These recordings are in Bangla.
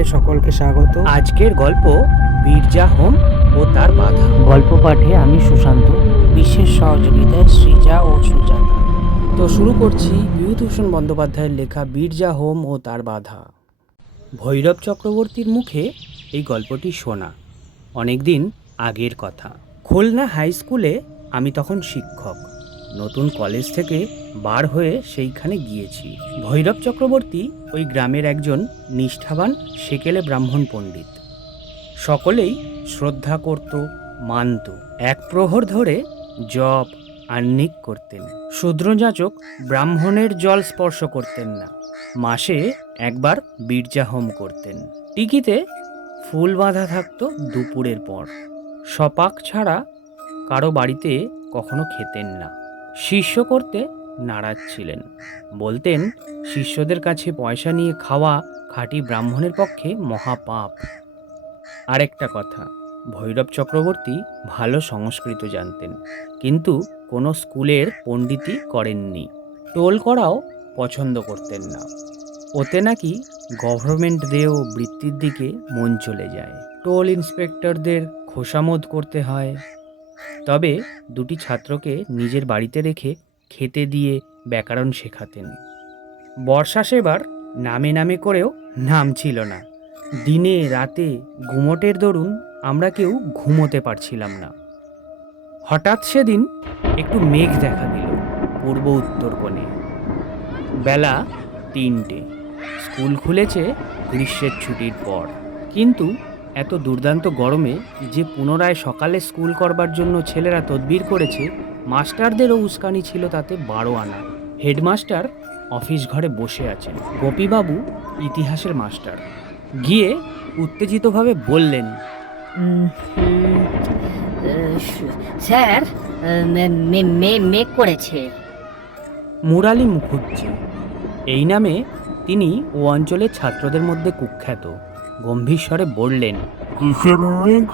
চ্যানেলে সকলকে স্বাগত। আজকের গল্প বীরজা হোম ও তার বাধা। গল্প পাঠে আমি সুশান্ত বিশেষ সহযোগিতায় সৃজা ও সুজাতা। তো শুরু করছি বিভূতিভূষণ বন্দ্যোপাধ্যায়ের লেখা বীরজা হোম ও তার বাধা। ভৈরব চক্রবর্তীর মুখে এই গল্পটি শোনা অনেকদিন আগের কথা। খুলনা হাই স্কুলে আমি তখন শিক্ষক। নতুন কলেজ থেকে বার হয়ে সেইখানে গিয়েছি। ভৈরব চক্রবর্তী ওই গ্রামের একজন নিষ্ঠাবান সেকেলে ব্রাহ্মণ পণ্ডিত। সকলেই শ্রদ্ধা করত, মানত, এক প্রহর ধরে জপ আহ্নিক করতেন। শূদ্রযাচক ব্রাহ্মণের জল স্পর্শ করতেন না। মাসে একবার বীর্যা হোম করতেন। টিকিতে ফুল বাঁধা থাকতো দুপুরের পর। সপাক ছাড়া কারও বাড়িতে কখনো খেতেন না। শিষ্য করতে নারাজ ছিলেন। বলতেন, শিষ্যদের কাছে পয়সা নিয়ে খাওয়া খাঁটি ব্রাহ্মণের পক্ষে মহাপাপ। আরেকটা কথা, ভৈরব চক্রবর্তী ভালো সংস্কৃত জানতেন, কিন্তু কোনো স্কুলের পণ্ডিতই করেননি। টোল করাও পছন্দ করতেন না। ওতে নাকি গভর্নমেন্ট দেও বৃত্তির দিকে মন চলে যায়। টোল ইন্সপেক্টরদের খোসামোদ করতে হয় তবে দুটি ছাত্রকে নিজের বাড়িতে রেখে খেতে দিয়ে ব্যাকরণ শেখাতেন। বর্ষা সেবার নামে নামে করেও নাম ছিল না। দিনে, রাতে ঘুমোটের দরুন আমরা কেউ ঘুমোতে পারছিলাম না। হঠাৎ সেদিন একটু মেঘ দেখা দিল পূর্ব উত্তর কোণে। বেলা তিনটে। স্কুল খুলেছে গ্রীষ্মের ছুটির পর। কিন্তু এত দুর্দান্ত গরমে যে পুনরায় সকালে স্কুল করবার জন্য ছেলেরা তদবির করেছে মাস্টারদেরও উস্কানি ছিল তাতে বারো আনা। হেডমাস্টার অফিস ঘরে বসে আছেন। গোপীবাবু ইতিহাসের মাস্টার। গিয়ে উত্তেজিতভাবে বললেন স্যার আহ, মে- মে- মে- করেছে। মুরালি মুখুজ্জি। এই নামে তিনি ও অঞ্চলের ছাত্রদের মধ্যে কুখ্যাত। গম্ভীর স্বরে বললেন কিসের মেঘ?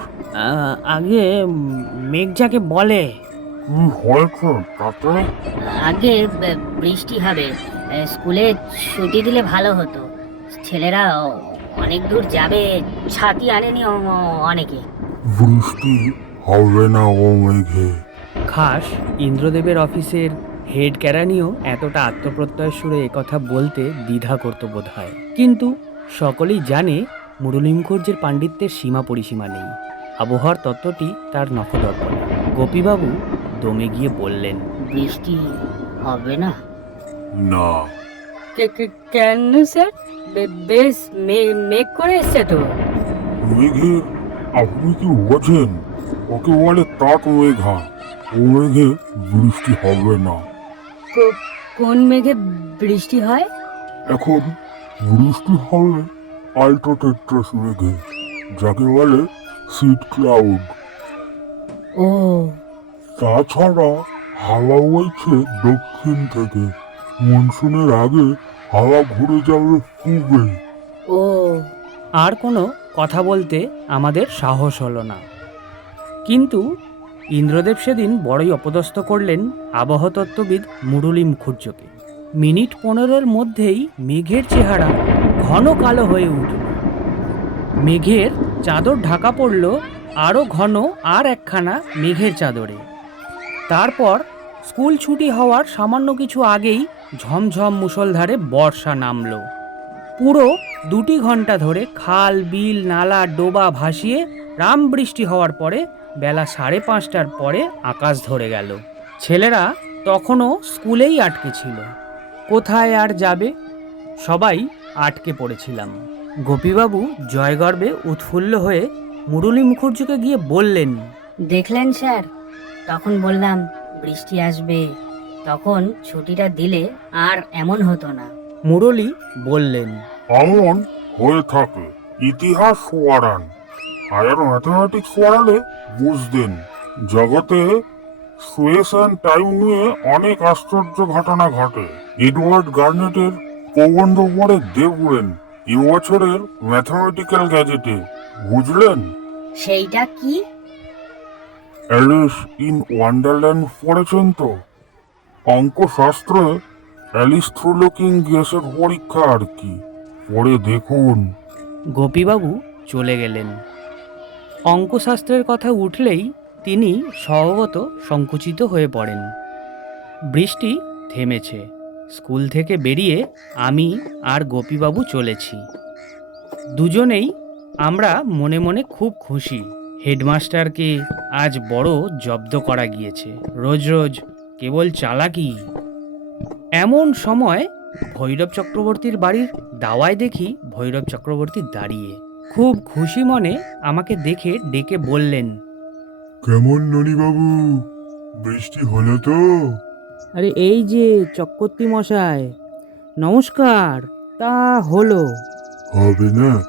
আগে মেঘ যাকে বলে। কি হয়েছে তাতে? আগে ব- বৃষ্টি হবে স্কুলে ছুটি দিলে ভালো হতো। ছেলেরা অ- অনেক দূর যাবে ছাতি আনেনি অ- অনেকে। বৃষ্টি হবে না ও মেঘে। খাস ইন্দ্রদেবের অফিসের হেড ক্যারানিও এতটা আত্মপ্রত্যয় সুরে একথা বলতে দ্বিধা করত বোধ হয় কিন্তু সকলেই জানে মুরলী মুখুজ্জের পাণ্ডিত্যের সীমা পরিসীমা নেই। আবহাওয়ার তত্ত্বটি তার নখদর্পণে। গোপীবাবু দমে গিয়ে বললেন বৃষ্টি হবে না? না। কেন স্যার? বেশ মেঘ করে এসছে তো। মেঘের আপনি কি বোঝেন ওকে বলে তাক মেঘা। ও মেঘে বৃষ্টি হবে না। কোন মেঘে বৃষ্টি হয়? এখন বৃষ্টি হবে আল্ট্রাটেট্রাস মেঘে যাকে বলে সিড ক্লাউড ও। তাছাড়া হাওয়া বইছে দক্ষিণ থেকে। মনসুনের আগে হাওয়া ঘুরে যাবে পূবে। ও আর কোনো কথা বলতে আমাদের সাহস হলো না। কিন্তু ইন্দ্রদেব সেদিন বড়ই অপদস্থ করলেন আবহতত্ত্ববিদ মুরলী মুখুজ্জকে মিনিট পনেরোর মধ্যেই মেঘের চেহারা ঘন কালো হয়ে উঠল। মেঘের চাদর ঢাকা পড়ল আরও ঘন আর একখানা মেঘের চাদরে। তারপর স্কুল ছুটি হওয়ার সামান্য কিছু আগেই ঝমঝম মুষলধারে বর্ষা নামলো। পুরো দুটি ঘণ্টা ধরে খাল, বিল, নালা, ডোবা ভাসিয়ে রাম বৃষ্টি হওয়ার পরে বেলা সাড়ে পাঁচটার পরে আকাশ ধরে গেল। ছেলেরা তখনও স্কুলেই আটকে ছিল। কোথায় আর যাবে? সবাই আটকে পড়েছিলাম। গোপীবাবু জয়গর্বে উৎফুল্ল হয়ে মুরলী মুখর্জিকে গিয়ে বললেন দেখলেন স্যার তখন বললাম বৃষ্টি আসবে। তখন ছুটিটা দিলে আর এমন হতো না। মুরলী বললেন এমন হয়ে থাকে ইতিহাস পড়ান আর ম্যাথমেটিক্স পড়ালে বুঝতেন জগতে স্পেস অ্যান্ড টাইম নিয়ে অনেক আশ্চর্য ঘটনা ঘটে। এডওয়ার্ড গার্নেটের প্রবন্ধ পড়ে দেখবেন এবছরের ম্যাথমেটিক্যাল গ্যাজেটে বুঝলেন? সেইটা কি? অ্যালিস ইন ওয়ান্ডারল্যান্ড পড়েছেন তো? অঙ্কশাস্ত্রে অ্যালিস থ্রু লুকিং গ্যাসের পরীক্ষা আর কি? পরে দেখুন। গোপীবাবু চলে গেলেন। অঙ্কশাস্ত্রের কথা উঠলেই তিনি স্বভাবত সংকুচিত হয়ে পড়েন। বৃষ্টি থেমেছে। স্কুল থেকে বেরিয়ে আমি আর গোপীবাবু চলেছি। দুজনেই আমরা মনে মনে খুব খুশি। হেডমাস্টারকে আজ বড় জব্দ করা গিয়েছে। রোজ রোজ কেবল চালাকি। এমন সময় ভৈরব চক্রবর্তীর বাড়ির দাওয়ায় দেখি ভৈরব চক্রবর্তী দাঁড়িয়ে। খুব খুশি মনে আমাকে দেখে ডেকে বললেন, কেমন ননীবাবু? বৃষ্টি হলো তো? আরে এই যে চক্রবর্তী মশাই নমস্কার। তা হলো। হবে না।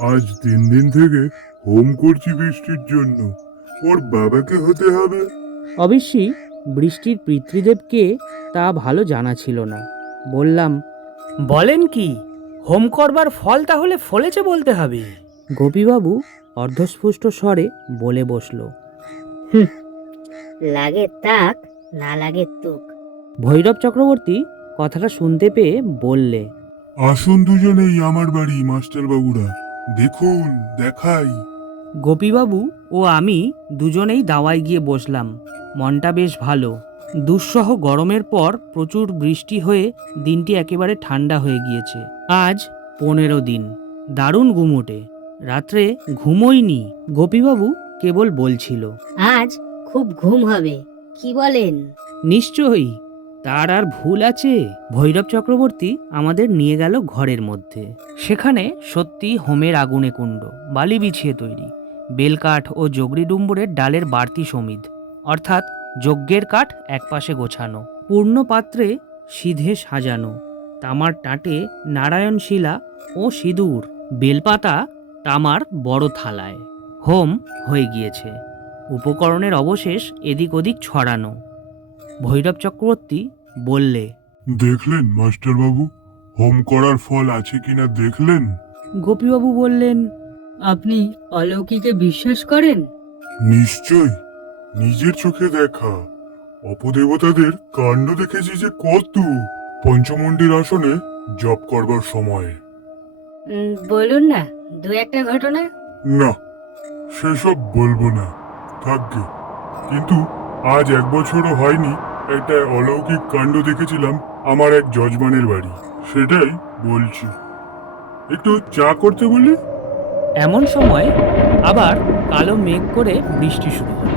আজ তিন দিন থেকে হোম করছি বৃষ্টির জন্য। ওর বাবাকে হতে হবে। অবশ্যই বৃষ্টির পিতৃদেবকে তা ভালো জানা ছিল না। বললাম বলেন কি হোম করবার ফল তাহলে ফলেছে বলতে হবে। গোপীবাবু অর্ধস্পুষ্ট স্বরে বলে বসল। লাগে তাক। না লাগে তুক। ভৈরব চক্রবর্তী কথাটা শুনতে পেয়ে বললে আসুন দুজনেই আমার বাড়ি মাস্টার বাবুরা দেখুন দেখাই। গোপীবাবু ও আমি দুজনেই দাওয়ায় গিয়ে বসলাম। মনটা বেশ ভালো। দুঃসহ গরমের পর প্রচুর বৃষ্টি হয়ে দিনটি একেবারে ঠান্ডা হয়ে গিয়েছে। আজ পনেরো দিন। দারুণ ঘুমোটে রাত্রে ঘুমোইনি। গোপীবাবু কেবল বলছিল আজ খুব ঘুম হবে। কি বলেন? নিশ্চয়ই। তার আর ভুল আছে। ভৈরব চক্রবর্তী আমাদের নিয়ে গেল ঘরের মধ্যে। সেখানে সত্যি হোমের আগুনে কুণ্ড, বালি বিছিয়ে তৈরি, বেলকাঠ ও জগরি ডুম্বুরের ডালের বাড়তি সমিধ, অর্থাৎ যজ্ঞের কাঠ একপাশে গোছানো, পূর্ণ পাত্রে সিধে সাজানো, তামার টাটে নারায়ণ শিলা ও সিঁদুর, বেলপাতা তামার বড় থালায়। হোম হয়ে গিয়েছে। উপকরণের অবশেষ এদিক ওদিক ছড়ানো। ভৈরব চক্রবর্তী বললে দেখলেন মাস্টারবাবু? হোম করার ফল আছে কিনা দেখলেন? গোপীবাবু বললেন আপনি অলৌকিকে বিশ্বাস করেন? নিশ্চয়। নিজের চোখে দেখা। অপদেবতাদের কাণ্ড দেখেছি যে কত। পঞ্চমন্ডির আসনে জপ করবার সময়। বলুন না দু একটা ঘটনা? না সেসব বলব না। থাকবে কিন্তু আজ এক বছরও হয়নি একটা অলৌকিক কাণ্ড দেখেছিলাম আমার এক যজমানের বাড়ি। সেটাই বলছি। একটু চা করতে বলি এমন সময় আবার কালো মেঘ করে বৃষ্টি শুরু হলো।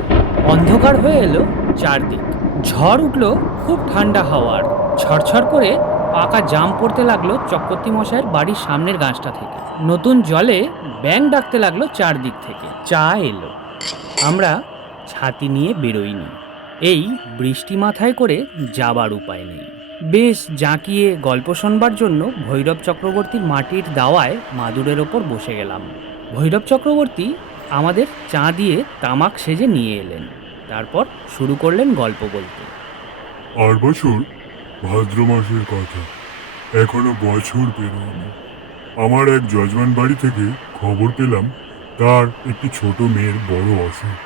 অন্ধকার হয়ে এলো চারদিক। ঝড় উঠল খুব ঠান্ডা হাওয়ার। ছড়ছড় করে পাকা জাম পড়তে লাগল চক্রবর্তী মশাইয়ের বাড়ির সামনের গাছটা থেকে। নতুন জলে ব্যাং ডাকতে লাগল চারদিক থেকে। চা এলো। আমরা ছাতি নিয়ে বেরোইনি। এই বৃষ্টি মাথায় করে যাবার উপায় নেই। বেশ জাঁকিয়ে গল্প শোনবার জন্য ভৈরব চক্রবর্তীর মাটির দাওয়ায় মাদুরের ওপর বসে গেলাম। ভৈরব চক্রবর্তী আমাদের চা দিয়ে তামাক সেজে নিয়ে এলেন। তারপর শুরু করলেন গল্প বলতে। আর বছর ভাদ্র মাসের কথা। এখনও বছর পেরোয়নি। আমার এক যজমান বাড়ি থেকে খবর পেলাম তার একটি ছোট মেয়ের বড় অসুখ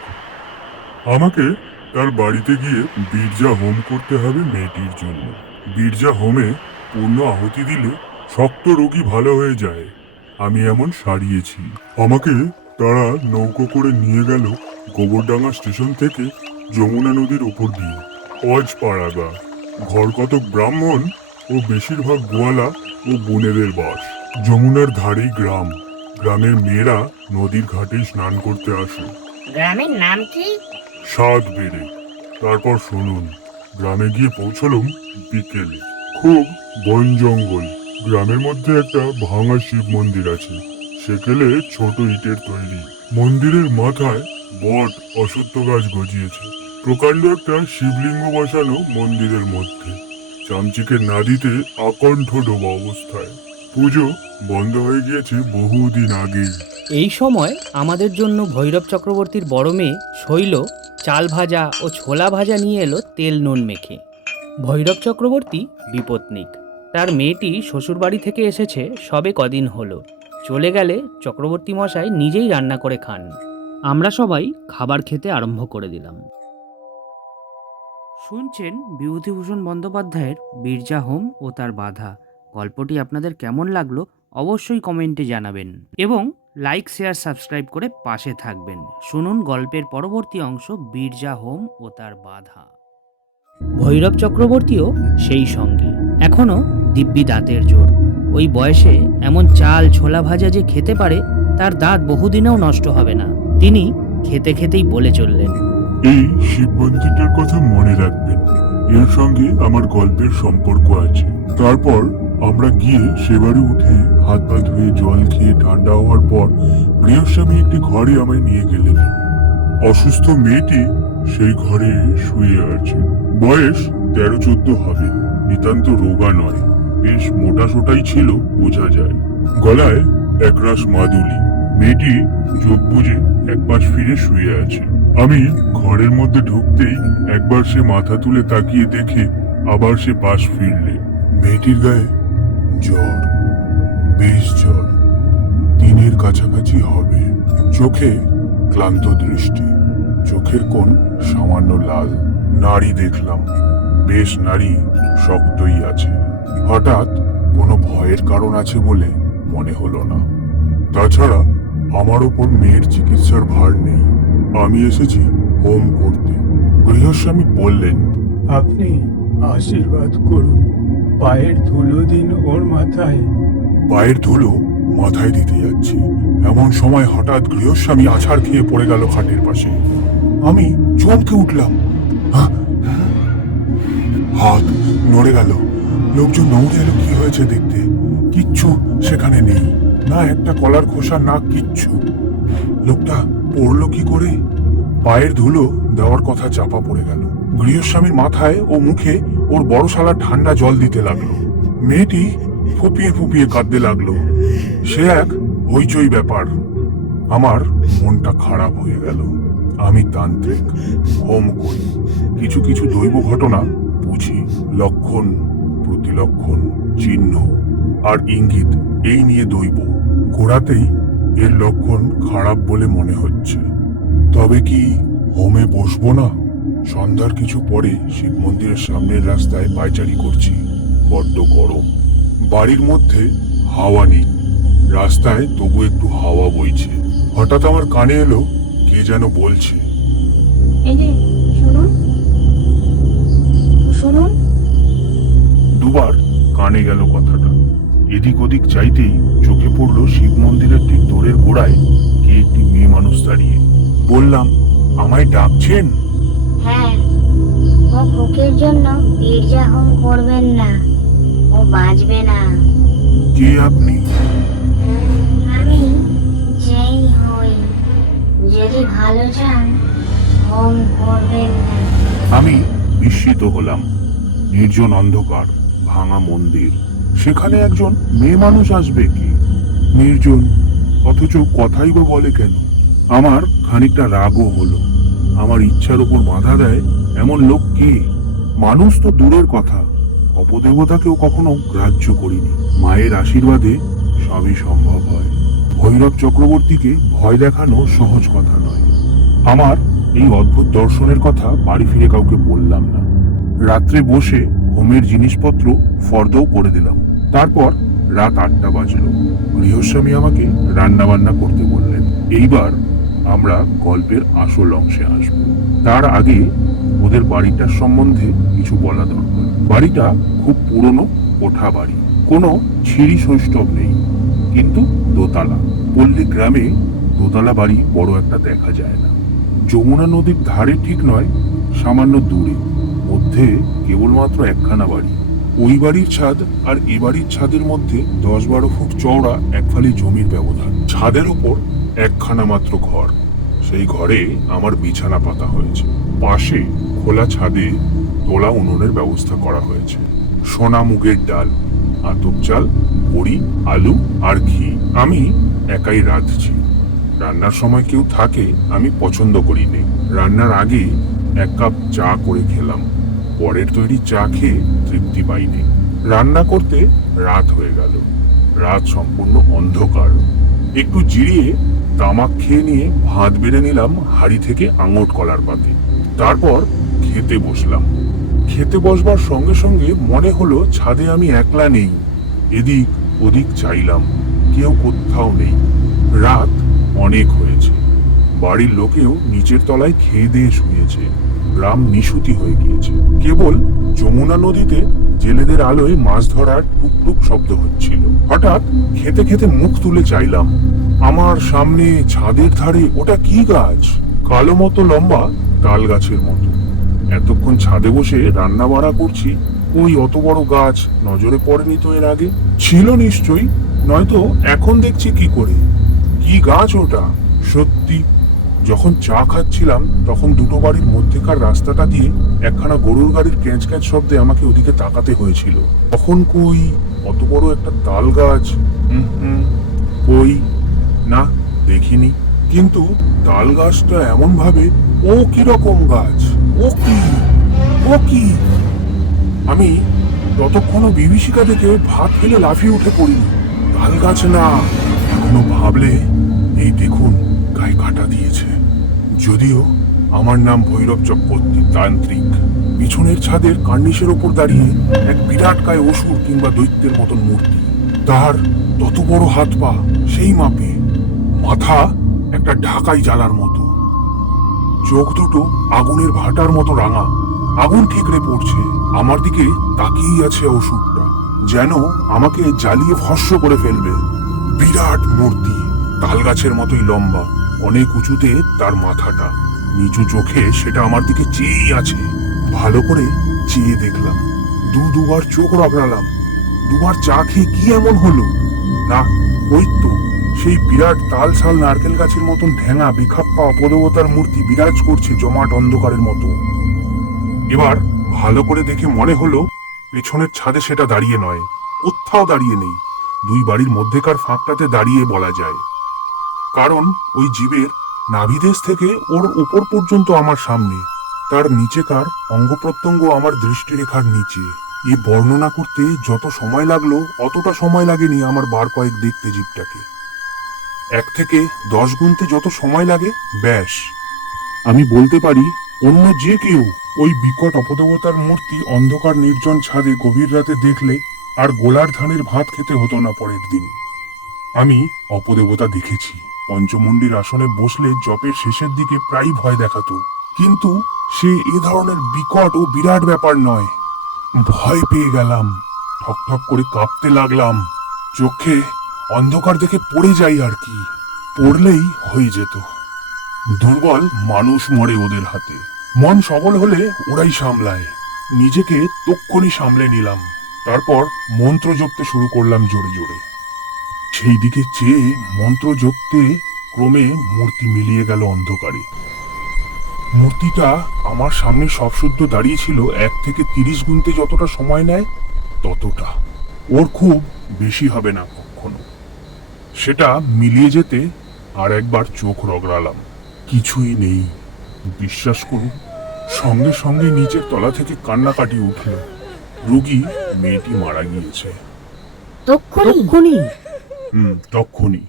আমাকে তার বাড়িতে গিয়ে বীরজা হোম করতে হবে মেয়েটির জন্য। বীরজা হোমে পূর্ণ আহুতি দিলে শক্ত রোগী ভালো হয়ে যায়। আমি এমন সারিয়েছি। আমাকে তারা নৌকো করে নিয়ে গেল গোবরডাঙ্গা স্টেশন থেকে যমুনা নদীর ওপর দিয়ে। অজ পাড়াগা ঘর কতক ব্রাহ্মণ ও বেশিরভাগ গোয়ালা ও বোনেদের বাস। যমুনার ধারেই গ্রাম। গ্রামের মেয়েরা নদীর ঘাটে স্নান করতে আসে। গ্রামের নাম কি? স্বাদ বেড়ে। তারপর শুনুন গ্রামে গিয়ে পৌঁছলুম বিকেলে। খুব বন জঙ্গল। গ্রামের মধ্যে একটা ভাঙা শিব মন্দির আছে। সেকেলে ছোট ইটের তৈরি। মন্দিরের মাথায় বট অসত্য গাছ গজিয়েছে। প্রকাণ্ড একটা শিবলিঙ্গ বসানো মন্দিরের মধ্যে। চামচিকের নাদিতে আকণ্ঠ ডোবা অবস্থায়। পুজো বন্ধ হয়ে গিয়েছে বহুদিন আগেই এই সময় আমাদের জন্য ভৈরব চক্রবর্তীর বড় মেয়ে শৈল চাল ভাজা ও ছোলা ভাজা নিয়ে এলো তেল নুন মেখে। ভৈরব চক্রবর্তী বিপত্নিক। তার মেয়েটি শ্বশুরবাড়ি থেকে এসেছে সবে কদিন হলো। চলে গেলে চক্রবর্তী মশাই নিজেই রান্না করে খান। আমরা সবাই খাবার খেতে আরম্ভ করে দিলাম। শুনছেন বিভূতিভূষণ বন্দ্যোপাধ্যায়ের বীরজা হোম ও তার বাধা। গল্পটি আপনাদের কেমন লাগল অবশ্যই কমেন্টে জানাবেন এবং লাইক, শেয়ার, সাবস্ক্রাইব করে পাশে থাকবেন। শুনুন গল্পের পরবর্তী অংশ, বীরজা হোম ও তার বাধা। ভৈরব চক্রবর্তীও সেই সঙ্গে। এখনও দিব্যি দাঁতের জোর। ওই বয়সে এমন চাল ছোলা ভাজা যে খেতে পারে, তার দাঁত বহুদিনেও নষ্ট হবে না। তিনি খেতে খেতেই বলে চললেন। এই শিব মন্দিরটার কথা মনে রাখবেন। এর সঙ্গে আমার গল্পের সম্পর্ক আছে। তারপর আমরা গিয়ে সেবারে উঠে হাত পা ধুয়ে জল খেয়ে ঠান্ডা হওয়ার পর গৃহস্বামী একটি ঘরে আমায় নিয়ে গেলেন। অসুস্থ মেয়েটি সেই ঘরে শুয়ে আছে। বয়স তেরো চোদ্দ হবে, নিতান্ত রোগা নয়, বেশ মোটা সোটাই ছিল, বোঝা যায়। গলায় একরাশ মাদুলি, মেয়েটি চোখ বুঝে একপাশ ফিরে শুয়ে আছে। আমি ঘরের মধ্যে ঢুকতেই একবার সে মাথা তুলে তাকিয়ে দেখে আবার সে পাশ ফিরলে। মেয়েটির গায়ে জ্বর, বেশ জ্বর। তিনের কাছাকাছি হবে। চোখে ক্লান্ত দৃষ্টি। চোখের কোণ সামান্য লাল। নারী দেখলাম। বেশ নারী শক্তই আছে। হঠাৎ কোনো ভয়ের কারণ আছে বলে মনে হলো না। তাছাড়া আমার ওপর মেয়ের চিকিৎসার ভার নেই। আমি এসেছি হোম করতে। গৃহস্বামী বললেন আপনি আশীর্বাদ করুন। পায়ের ধুলো দিন ওর মাথায়। পায়ের ধুলো মাথায় দিতে যাচ্ছি। এমন সময় হঠাৎ গৃহস্বামী আছাড় খেয়ে পড়ে গেল খাটের পাশে। আমি চমকে উঠলাম। হাত নড়ে গেল। লোকজন নড়ে এলো কি হয়েছে দেখতে? কিচ্ছু সেখানে নেই। না একটা কলার খোসা না কিচ্ছু। লোকটা পড়ল কি করে? পায়ের ধুলো দেওয়ার কথা চাপা পড়ে গেল। গৃহস্বামীর মাথায় ও মুখে ওর বড় শালা ঠান্ডা জল দিতে লাগল। মেয়েটি ফুপিয়ে ফুপিয়ে কাঁদতে লাগল। সে এক হইচই ব্যাপার। আমার মনটা খারাপ হয়ে গেল। আমি তান্ত্রিক হোম করি কিছু কিছু দৈব ঘটনা বুঝি লক্ষণ, প্রতিলক্ষণ, চিহ্ন আর ইঙ্গিত এই নিয়ে দৈব। গোড়াতেই এর লক্ষণ খারাপ বলে মনে হচ্ছে। তবে কি হোমে বসবো না? সন্ধ্যার কিছু পরে শিব মন্দিরের সামনের রাস্তায় পায়চারি করছি। বড্ড গরম। বাড়ির মধ্যে হাওয়া নেই। রাস্তায় তবু একটু হাওয়া বইছে। হঠাৎ আমার কানে এলো কে যেন বলছে। এই যে শুনুন। শুনুন। দুবার কানে গেল কথাটা এদিক ওদিক চাইতেই চোখে পড়ল শিব মন্দিরের ঠিক দোরের গোড়ায় কে একটি মেয়ে মানুষ দাঁড়িয়ে। বললাম আমায় ডাকছেন? হ্যাঁ ও খুকির জন্য করবেন না ও বাঁচবে না। কে আপনি? আমি যেই হই যদি ভালো চান হোম করবেন না। আমি বিস্মিত হলাম। নির্জন অন্ধকার ভাঙা মন্দির। সেখানে একজন মেয়ে মানুষ আসবে কি? নির্জন, অথচ কথাই বা বলে কেন? আমার খানিকটা রাগও হলো। আমার ইচ্ছার উপর বাধা দেয় এমন লোক কে? মানুষ তো দূরের কথা। অপদেবতাকেও কখনো গ্রাহ্য করিনি। মায়ের আশীর্বাদে সবই সম্ভব হয়। ভৈরব চক্রবর্তীকে ভয় দেখানো সহজ কথা নয়। আমার এই অদ্ভুত দর্শনের কথা বাড়ি ফিরে কাউকে বললাম না। রাত্রে বসে হোমের জিনিসপত্র ফর্দও করে দিলাম। তারপর রাত আটটা বাজলো। গৃহস্বামী আমাকে রান্না বান্না করতে বললেন, এইবার আমরা গল্পের আসল অংশে আসব। তার আগে ওদের বাড়িটার সম্বন্ধে কিছু বলা দরকার। বাড়িটা খুব পুরনো কোঠা বাড়ি। কোনো ছিঁড়ি শৈষ্টব নেই, কিন্তু দোতলা। পল্লী গ্রামে দোতলা বাড়ি বড় একটা দেখা যায় না। যমুনা নদীর ধারে ঠিক নয়, সামান্য দূরে। মধ্যে কেবলমাত্র একখানা বাড়ি। ওই বাড়ির ছাদ আর এ বাড়ির ছাদের মধ্যে দশ বারো ফুট চওড়া এক ফালি জমির ব্যবধান। ছাদের ওপর একখানা মাত্র ঘর। সেই ঘরে আমার বিছানা পাতা হয়েছে। পাশে খোলা ছাদে তোলা উনুনের ব্যবস্থা করা হয়েছে। সোনা মুগের ডাল, আতপ চাল, বড়ি, আলু আর ঘি। আমি একাই রাঁধছি। রান্নার সময় কেউ থাকে, আমি পছন্দ করি নে। রান্নার আগে এক কাপ চা করে খেলাম। পরের তৈরি চা খেয়ে তৃপ্তি পাইনি। রান্না করতে রাত হয়ে গেল। রাত সম্পূর্ণ অন্ধকার। একটু জিরিয়ে তামাক খেয়ে নিয়ে ভাত বেড়ে নিলাম হাড়ি থেকে আঙট কলার পাতে। তারপর খেতে বসলাম। খেতে বসবার সঙ্গে সঙ্গে মনে হলো ছাদে আমি একলা নেই। এদিক ওদিক চাইলাম, কেউ কোথাও নেই। রাত অনেক হয়েছে। বাড়ির লোকেও নিচের তলায় খেয়ে দিয়ে শুয়েছে। গ্রাম নিশুতি হয়ে গিয়েছে। কেবল যমুনা নদীতে জেলেদের আলোয় মাছ ধরার টুকটুক শব্দ হচ্ছিল। হঠাৎ খেতে খেতে মুখ তুলে চাইলাম, আমার সামনে ছাদের ধারে ওটা কি গাছ? কালো মতো লম্বা তাল গাছের মতো। এতক্ষণ ছাদে বসে রান্না বাড়া করছি, ওই অত বড় গাছ নজরে পড়েনি তো এর আগে? ছিল নিশ্চয়ই, নয়তো এখন দেখছি কি করে? কি গাছ ওটা? সত্যি যখন চা খাচ্ছিলাম, তখন দুটো বাড়ির মধ্যেকার রাস্তাটা দিয়ে একখানা গরুর গাড়ির ক্যাঁচ ক্যাঁচ শব্দে আমাকে ওদিকে তাকাতে হয়েছিল। তখন কই অত বড় একটা তাল গাছ। কই, না, দেখিনি। কিন্তু তাল গাছটা এমন ভাবে ও কি রকম গাছ, ও কি ও কি? আমি ততক্ষণও বিভীষিকা থেকে ভাত ফেলে লাফিয়ে উঠে পড়িনি তাল গাছ না, এখনও ভাবলে, এই দেখুন, গায়ে কাটা দিয়েছে। যদিও আমার নাম ভৈরব চক্রবর্তী, তান্ত্রিক। পিছনের ছাদের কার্নিশের ওপর দাঁড়িয়ে এক বিরাট কায় অসুর কিংবা দৈত্যের মতন মূর্তি। তার তত বড় হাত পা সেই মাপে, মাথা একটা ঢাকাই জ্বালার মতো। চোখ দুটো আগুনের ভাটার মতো রাঙা। আগুন ঠিকরে পড়ছে, আমার দিকে তাকিয়েই আছে অসুরটা, যেন আমাকে জ্বালিয়ে ভস্য করে ফেলবে। বিরাট মূর্তি তাল গাছের মতোই লম্বা। অনেক উঁচুতে তার মাথাটা। নিচু চোখে সেটা আমার দিকে চেয়েই আছে। ভালো করে চেয়ে দেখলাম। দু দুবার চোখ রগড়ালাম। দুবার চা খেয়ে কি এমন হলো? না, ওই তো, সেই বিরাট তাল ছাল নারকেল গাছের মতন ঢেঙা বেখাপ্পা অপদেবতার মূর্তি বিরাজ করছে জমাট অন্ধকারের মতো। এবার ভালো করে দেখে মনে হলো, পেছনের ছাদে সেটা দাঁড়িয়ে নয়, কোথাও দাঁড়িয়ে নেই। দুই বাড়ির মধ্যেকার ফাঁকটাতে দাঁড়িয়ে বলা যায়। কারণ ওই জীবের নাভিদেশ থেকে ওর উপর পর্যন্ত আমার সামনে, তার নিচেকার অঙ্গ প্রত্যঙ্গ আমার দৃষ্টিরেখার নিচে। এ বর্ণনা করতে যত সময় লাগল, অতটা সময় লাগেনি আমার বার কয়েক দেখতে জীবটাকে। এক থেকে দশ গুনতে যত সময় লাগে, ব্যাস। আমি বলতে পারি, অন্য যে কেউ ওই বিকট অপদেবতার মূর্তি অন্ধকার নির্জন ছাদে গভীর রাতে দেখলে আর গোলার ধানের ভাত খেতে হতো না পরের দিন। আমি অপদেবতা দেখেছি। পঞ্চমুণ্ডির আসনে বসলে জপের শেষের দিকে প্রায় ভয় দেখাতো। কিন্তু সে এ ধরনের বিকট ও বিরাট ব্যাপার নয়। ভয় পেয়ে গেলাম, ঠক ঠক করে কাঁপতে লাগলাম। চোখে অন্ধকার দেখে পড়ে যাই আর কি, পড়লেই হয়ে যেত। দুর্বল মানুষ মরে ওদের হাতে। মন সবল হলে ওরাই সামলায়। নিজেকে তক্ষণি সামলে নিলাম। তারপর মন্ত্র জপতে শুরু করলাম জোরে জোরে। সেই দিকে চেয়ে মন্ত্র জপতে ক্রমে মূর্তি মিলিয়ে গেল অন্ধকারে। মূর্তিটা আমার সামনে সবশুদ্ধ দাঁড়িয়ে ছিল এক থেকে তিরিশ গুনতে যতটা সময় নেয় ততটা। ওর খুব বেশি হবে না কখনো। সেটা মিলিয়ে যেতে আর একবার চোখ রগড়ালাম। কিছুই নেই। বিশ্বাস করুন সঙ্গে সঙ্গে নিচের তলা থেকে কান্নাকাটি উঠল। রুগী মেয়েটি মারা গিয়েছে। তক্ষুনি। তক্ষুনি।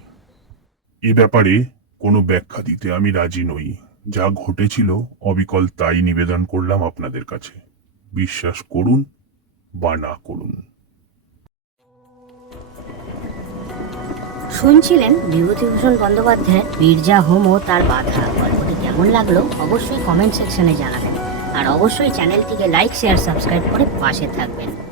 এ ব্যাপারে কোনো ব্যাখ্যা দিতে আমি রাজি নই। যা ঘটেছিল, অবিকল তাই নিবেদন করলাম আপনাদের কাছে। বিশ্বাস করুন বা না করুন। শুনছিলেন বিভূতিভূষণ বন্দ্যোপাধ্যায়ের বীরজা হোম ও তার বাধা। গল্পটি কেমন লাগল অবশ্যই কমেন্ট সেকশনে জানাবেন। আর অবশ্যই চ্যানেলটিকে লাইক শেয়ার সাবস্ক্রাইব করে পাশে থাকবেন।